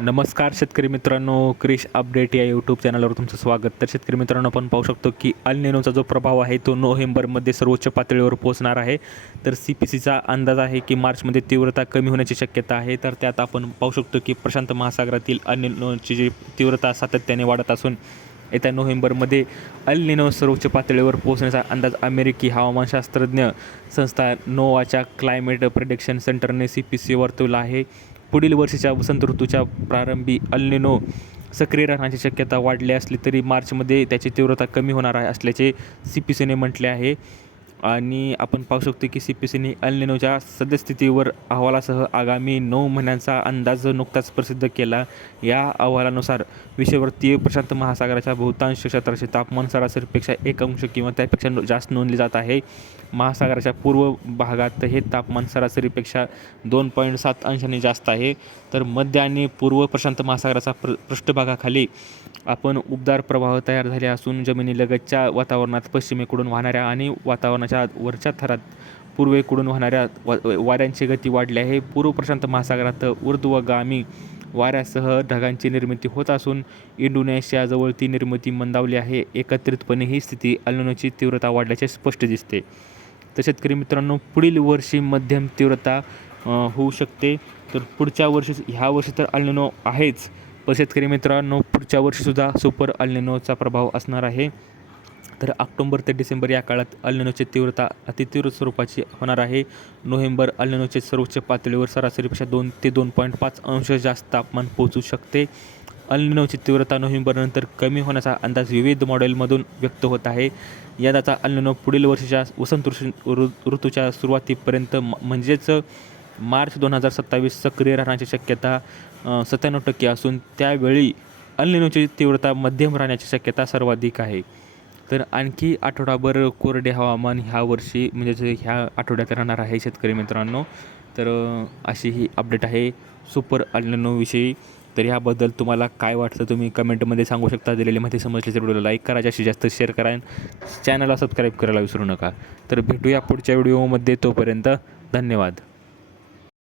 नमस्कार शेतकरी मित्रांनो, क्रिश अपडेट या यूट्यूब चॅनलवर तुमचं स्वागत. तर शेतकरी मित्रांनो, आपण पाहू शकतो की अल निनोचा जो प्रभाव आहे तो नोव्हेंबरमध्ये सर्वोच्च पातळीवर पोहोचणार आहे. तर CPCचा अंदाज आहे की मार्चमध्ये तीव्रता कमी होण्याची शक्यता आहे. तर त्यात आपण पाहू शकतो की प्रशांत महासागरातील अल निनोची जी तीव्रता सातत्याने वाढत असून येत्या नोव्हेंबरमध्ये अल निनो सर्वोच्च पातळीवर पोहोचण्याचा अंदाज अमेरिकी हवामानशास्त्रज्ञ संस्था नोवाच्या क्लायमेट प्रिडिक्शन सेंटरने CPC वर्तवला आहे. पुढील वर्षीच्या वसंत ऋतूच्या प्रारंभी अल निनो सक्रिय राहण्याची शक्यता वाढली असली तरी मार्चमध्ये त्याची तीव्रता कमी होणार आहे असल्याचे CPCने म्हटले आहे. आणि आपण पाहू शकतो की CPCने अल निनोच्या सद्यस्थितीवर अहवालासह आगामी 9 महिन्यांचा अंदाज नुकताच प्रसिद्ध केला. या अहवालानुसार विषुववृत्तीय प्रशांत महासागराच्या बहुतांश क्षेत्राचे तापमान सरासरीपेक्षा 1 अंश किंवा त्यापेक्षा जास्त नोंदले जात आहे. महासागराच्या पूर्व भागात हे तापमान सरासरीपेक्षा 2.7 अंशांनी जास्त आहे. तर मध्य आणि पूर्व प्रशांत महासागराचा पृष्ठभागाखाली आपण उबदार प्रवाह तयार झाले असून जमिनीलगतच्या वातावरणात पश्चिमेकडून वाहणाऱ्या आणि वातावरणाच्या वरच्या थरात पूर्वेकडून वाहणाऱ्या वाऱ्यांची गती वाढली आहे. पूर्व प्रशांत महासागरात ऊर्ध्वगामी वाऱ्यासह ढगांची निर्मिती होत असून इंडोनेशियाजवळ ती निर्मिती मंदावली आहे. एकत्रितपणे ही स्थिती अल निनोची तीव्रता वाढल्याचे स्पष्ट दिसते. तर शेतकरी मित्रांनो, पुढील वर्षी मध्यम तीव्रता होऊ शकते. तर पुढच्या वर्षी, ह्या वर्षी तर अल निनो आहेच, पण शेतकरी मित्रांनो पुढच्या वर्षीसुद्धा सुपर अल निनोचा प्रभाव असणार आहे. तर ऑक्टोबर ते डिसेंबर या काळात अल निनोची तीव्रता अतितीव्र स्वरूपाची होणार आहे. नोव्हेंबर अल निनोचे सर्वोच्च पातळीवर सरासरीपेक्षा 2 ते 2.5 अंश जास्त तापमान पोहोचू शकते. अल निनोची तीव्रता नोव्हेंबरनंतर कमी होण्याचा अंदाज विविध मॉडेलमधून व्यक्त होत आहे. यंदाचा अल निनो पुढील वर्षीच्या वसंत ऋतूच्या सुरुवातीपर्यंत म्हणजेच मार्च 2027 सक्रिय राहण्याची शक्यता 97% असून त्यावेळी अल निनोची तीव्रता मध्यम राहण्याची शक्यता सर्वाधिक आहे. तर आणखी आठवडाभर कोरडे हवामान ह्या वर्षी म्हणजेच ह्या आठवड्यात राहणार आहे शेतकरी मित्रांनो. तर अशी ही अपडेट आहे सुपर अल निनोविषयी. तर ह्याबद्दल तुम्हाला काय वाटतं तुम्ही कमेंटमध्ये सांगू शकता. दिलेली माहिती समजली तर व्हिडिओला लाईक करा, जास्तीत जास्त शेअर करा, चॅनलला सबस्क्राईब करायला विसरू नका. तर भेटूया पुढच्या व्हिडिओमध्ये, तोपर्यंत धन्यवाद.